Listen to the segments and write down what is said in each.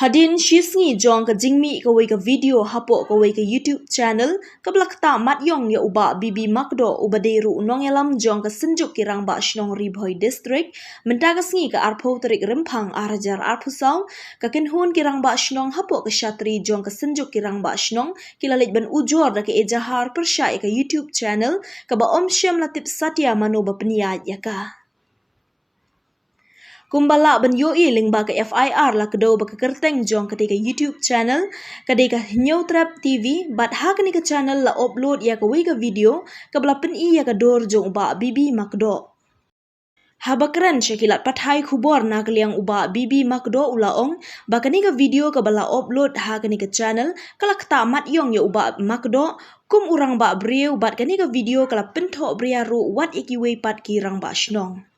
Hadin shisngi jong ka jingmi ka wei ka video hapo ka wei ka YouTube channel ka blak ta mat yong ya uba bibi makdo ubaderu nong elam jong ka senjuk kirang ba shnong ribhoi district mentaga sngi ka arpo terik rempang arajar arpusau ka kenhun kirang ba shnong hapo ka shatri jong ka senjuk kirang ba shnong kilalik ban ujor da ka ejahar persya ka YouTube channel ka ba om syam latip satya mano ba peniat ya ka. Kumbala ban yoi lingba ke FIR la kedo ba kerteng jong ketika YouTube channel kadika New Trap TV bat ha ke channel la upload ya ke wiga video ke bala pen i ya ke dor jong ba bibi makdo. Habakran syakilat pathai khubor na keliang uba bibi makdo ulaong ba kenika video ke bala upload ha ke channel kalak ta mat yong ya uba makdo kum urang ba brieu bat kenika video kala pentho bria ru wat ikiwe pat kirang ba shnong.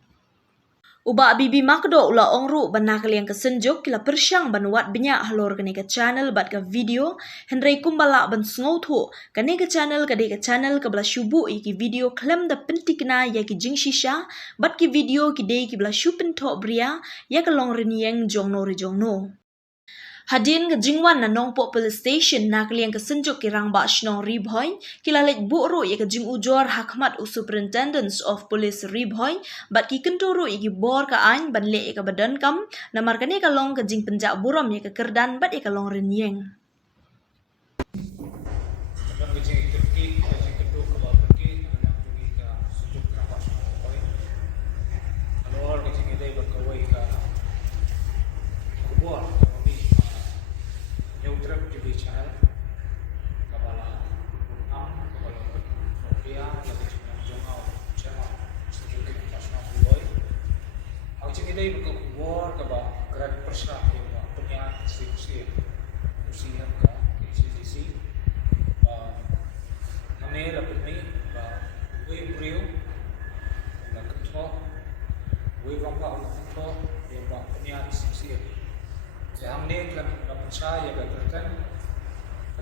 Uba bibi makdo ula ongru banak liang kesenjuk kila persyang banwat banyak halor kene ke channel bat ke video henry kumbala ban sngotu kene ke channel kabla syubu iki video klem da pentikna ya ki jingshisha bat ki video ki dei ki bla syupen to bria ya ke long renieng jongno rejongno. Hadin ke jingwan na nongpo police station nak liang kesenjuk kirang ba shnong ribhoi kilalet bu'ru ya ke jing ujor hakmat superintendents of police ribhoi bat ki kenturu iki bor ka an ban le ka badan kam namar kane ka long ke jing penjak buram ya ke kerdan bat ya ka long renyeng. Ini berkumpul ke gerak persah yang punya institusi usia ke institusi kami dapat ni we brio la control we rompa la control yang punya institusi yang ni kan dapat saya yang berkaitan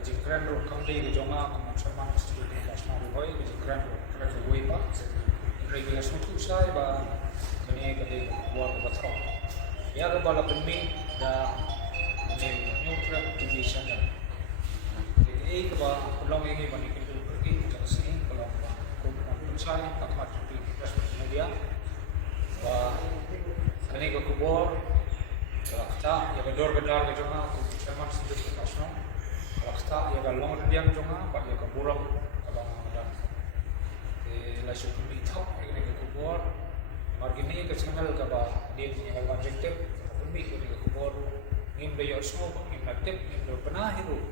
jikran ro kami di jonga kemasyaman studi nasional boy jikran ro kerja we pak regulasi itu saya ba kini kali buat betul. Ya kepala pemi dah New Trap TV channel. Jadi kepala pelong ini bani kita pergi ke sini pelong kumpulan saya tak macam di media. Wah kini ke kubur kita ya gedor gedar ke joma kumpulan sendiri nasional. Kita ya galong rendiang joma bagi keburang kalau ada. Di lasu kami tahu ini ke kubur. Margini ke channel ka ba dia punya objektif lebih ke kubur ngim de yosmo ngim aktif ngim do penahiru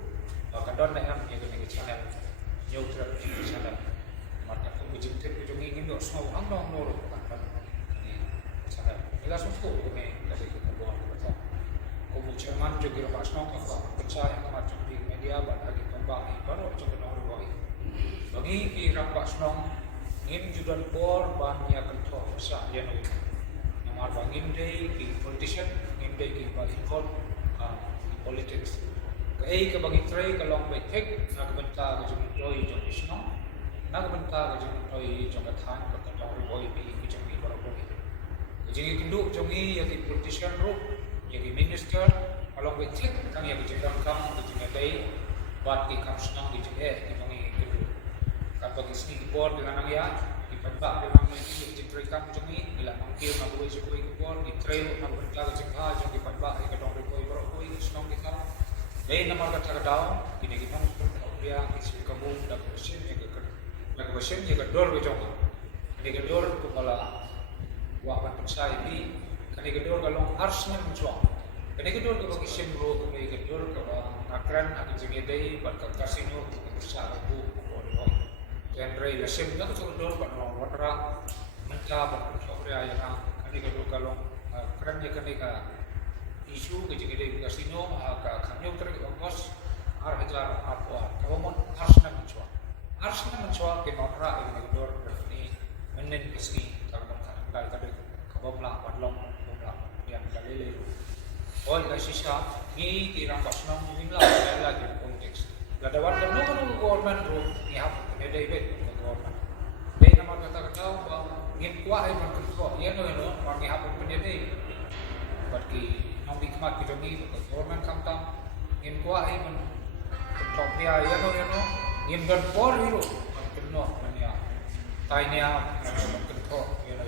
kadon na am ke channel New Trap channel marka ko objektif ko ngi ngim yosmo ang no no kan ni channel ila susu ko me kasi ko kubur ko mu chairman jo giro pasno ka percaya ka macam di media ba lagi kamba baru jo no ro bagi ki ram pasno ngim judan bor banyak control sa yan o namar bangim day ki politician ngim day ki ba involved politics kay ka bagi try ka long by tek nagbanta ka jung toy jung isno nagbanta ka jung toy jung kathan ka ka boy bi ki jung ni baro boy jing kindu jung ni ya ki politician ro ya ki minister along by tek kang ya ki jung kam ki jung day bat ki kam snang ki jung ki bagi kindu kapag isni kibor dengan ya ipadba dengan ini diterikan jungi bila mangkir mabuhay sa kuy kibor itrail magbantlaga jengha jung ipadba ikadong rekoy baro koy isnong kita dahil na mga katagadaw ginigitong dia isi kabung dan besin ya kador ke jong kador kepala wapan pensai bi kador kalong arsman mencuang kador ke bagi simbro kador ke akran akan jengedai bat kasino besar bu Andre lasim na to dor ba no watra menta ba sobre ay na kani ka kalong kran ya kani ka isu ke jige kasino ka kanyo tre ka bos ar hajar atwa ka mo arsna menchwa ke notra ay dor ni menen kiski ka ka ka ka bomla padlong bomla yang dalile oi ka sisa ni tirang basna mingla lagi konteks gadawat no government ro ni hap David government. Dahil naman kata-kata ba ngin kuha ay man ko. Yan no margi hapon pa niya day. But ki nong dikmat kita ni ke government kamtam ngin kuah man top dia ya no ngin gan por hiro man kenno man ya tainya kento ya no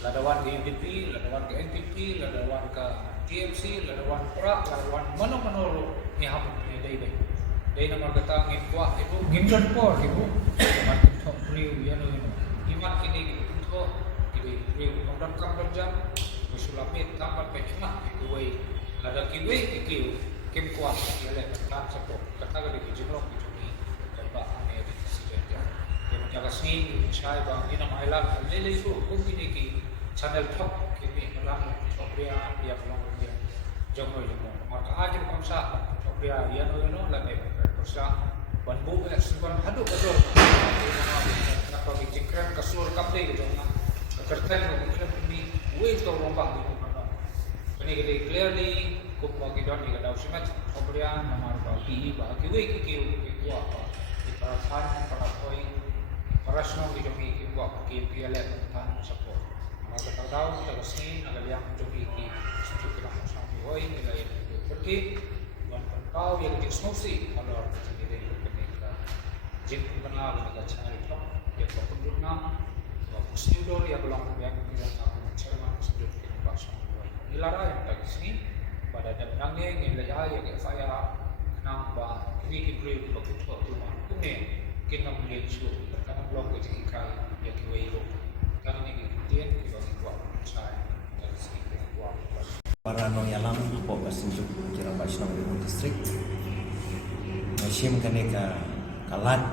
ladawan ke UDP ladawan ke NPP ladawan ke TMC ladawan pra ladawan mano ni ham ni dai nomor kata ngin kuah itu ngin gan por hiro man kento priu ya no imat kini kento kini priu ngam kam jam Sulapit tampat pecah kiwei ada kiwei kiu kim kuat ya le tak sepok kata ke di jumlah di tempat ane di sini ya yang menjaga sini saya bang ini nama ilah lele itu kini ki channel top kini melang Topria dia pulang dia jomo maka aja bangsa Topria ya no lagi persa banbu seban hadu betul apa bikin keren kasur kapte gitu nah kertas mungkin ini wait to rombak di mana ini kita clearly kok bagi don di kada usimat Topria nama bagi bagi wait ki apa di perasaan para koi parasno di jomi ki apa ki piala tan support maka tahu kita sini ada yang jomi ki sejuk kita sama koi nilai pergi dan kau yang diskusi kalau kita ini kita jin kenal dengan channel itu ya penduduknya Sudor ya belum yang aku cerman sudut ke bahasa dilarang yang dari sini pada danangnya nilai yang saya kenang bah ini kibri begitu tu kumne kita melihat su karena belum kejikan ya kiwiro karena ini kemudian kita buat saya dari sini buat para nonyalam po kasinjuk kira Basnong distrik musim kaneka kalat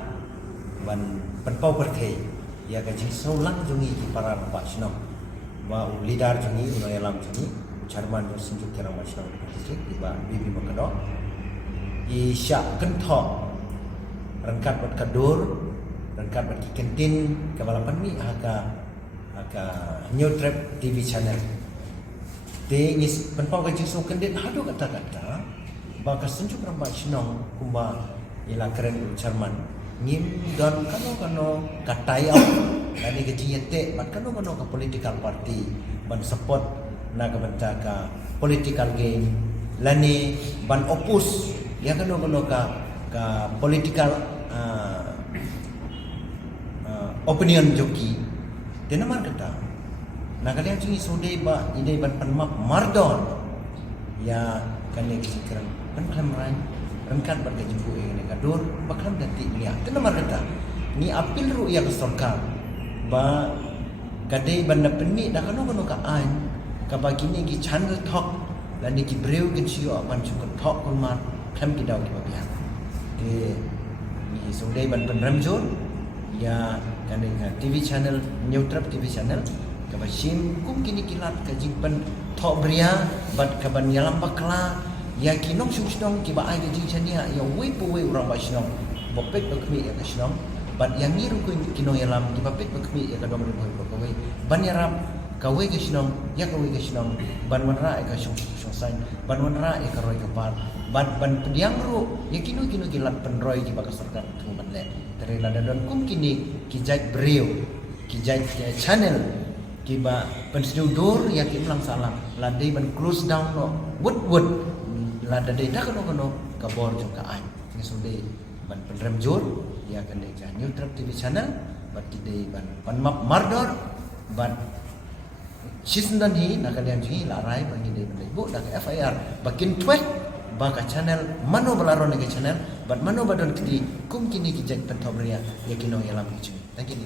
ban penpau berkei ya kajing saulang jungi ki para Basnong ba leader jungi nonyalam jungi chairman kasinjuk kira Basnong distrik iba bibi makado i sya kentho rangkat bat kadur rangkat bat kentin kabalapan mi aga New Trap TV channel de ngis penpau kajing so kendit hadu kata-kata baka senjuk rambak sinong kumba ila keren chairman ngim don kano katai au ani kajing yete bat kano ka political party ban support na ka bantaka political game lani ban opus ya kano ka political opinion joki tenaman kata nah kalian cungi sodai ba idai ban panmap mardon ya kalian kisikiran ban kalam rai rangkat ban kajimbu ini kadur baklam dati liya tenaman kata ni apil ru ya kesorkar ba kadai ban napeni dah kano ka ain ka bagini ki channel talk dan ki breu ki sio ban cukup talk kulmar kam ki daw ki babian ke ni sodai ban penramjun ya kalian TV channel New Trap TV channel kabasim kum kini kilat kajing pen tok bria bat kaban yalam bakla ya kinong susdong kiba ai kajing chania ya we po we urang basnong bopek bakmi ya kasnong bat yang ngiru ku kinong yalam kiba pek bakmi ya kadom ro ko we ban yaram ka we kasnong ya ka we kasnong ban wanra ka song ban wanra ka roi ka par ban pediang ro ya kino kilat penroi kiba kasarkan tu ban le dari ladadon kum kini kijaj brio kijaj channel kiba pensedur ya ki ulang salah ladai ban close down no wood ladai dah kono kabor jong ka ai ngesode ban penrem jor ya kan dei ka New Trap TV channel bat kidei ban map mardor ban season hi nak kalian ji larai bagi dei ban bu dak FIR bakin tweet baka channel mano balaron ke channel bat mano badon kidi kum kini kijak pentobria ya kino yalam kicu thank you